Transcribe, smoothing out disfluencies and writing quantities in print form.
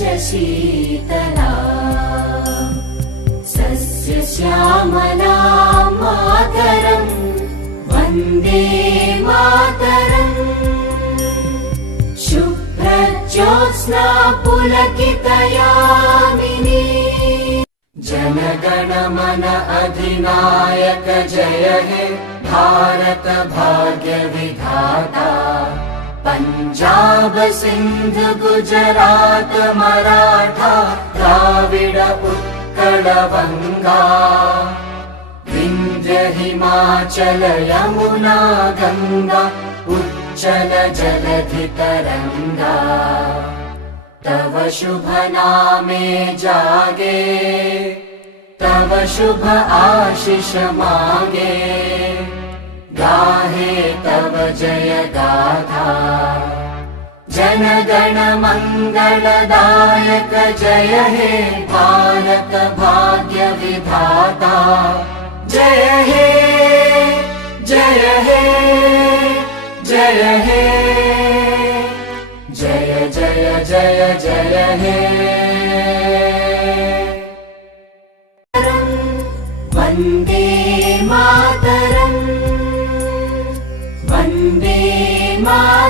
सरोज शीतला सस्य श्यामला मातरम् वन्दे मातरम् शुभ्रज्योत्स्ना पुलकितयामिनी जनगण मन अधिनायक जय हे भारत भाग्य विधाता पंजाब सिंध गुजरात मराठा द्राविड उत्कल बंगा विंध्य हिमाचल यमुना गंगा उच्चल जलधि तरंगा तव शुभ नामे जागे तव शुभ आशीष मांगे गाहे तव जय गाथा जन गण मंगलदायक जय हे भारत भाग्य विधाता जय हे जय हे जय हे जय जय जय जय हे वन्दे मातरम् वन्दे मातरम्